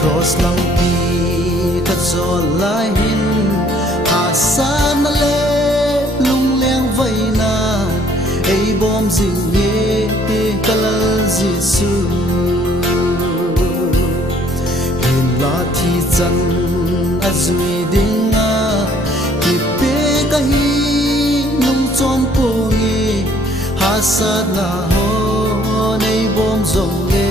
cross lang pi ka zol lai hin ha san le lung leng vai na ei bom jing ye kalal jisu hin la thi chan azui dinga ki pe ka hi nung chom po nge ha sa na ho nei bom zong le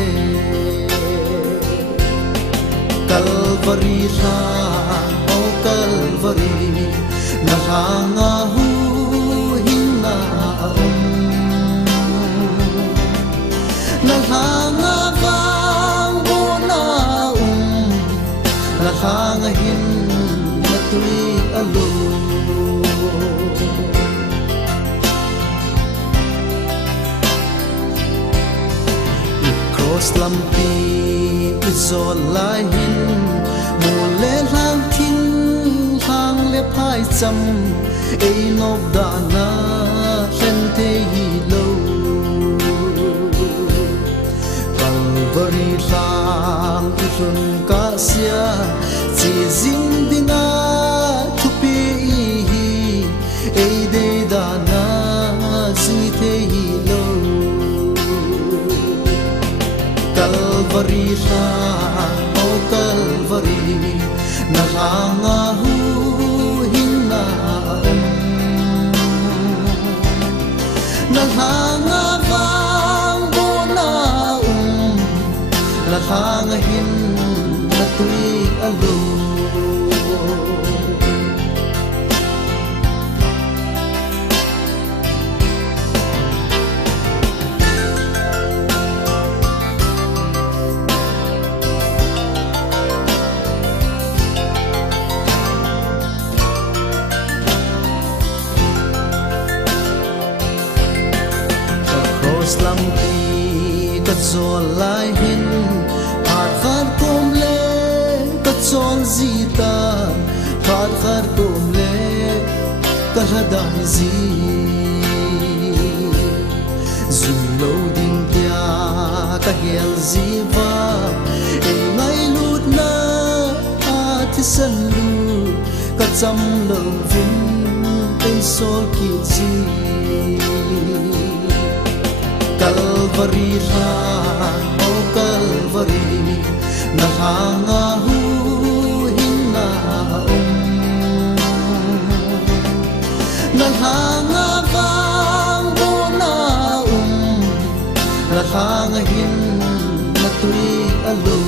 Calvary ra o Calvary na hanga hu hinna na hanga vang bo na na hanga hin na tui alo cross lampi zol lai hin mu le lang thin hang le phai cham ei nop da na chen te hi lo Calvary lang isun ka sia chi jing dinga thupi hi ei de da na si te hi lo Calvary ra o Calvary na hanga hu hinna na hanga vang bo na na hanga hin na tui alo Lam pi ka zol lai hin har khan kom le ka zol zita har khan kom le ka hadai zi zui lo din tia ka hel ziva e ngai lut na a thi san lu ka cham lo vin pe sol ki zi Calvary ra o Calvary na hanga hu hinna na hanga vang bo na na hanga hin na tui alo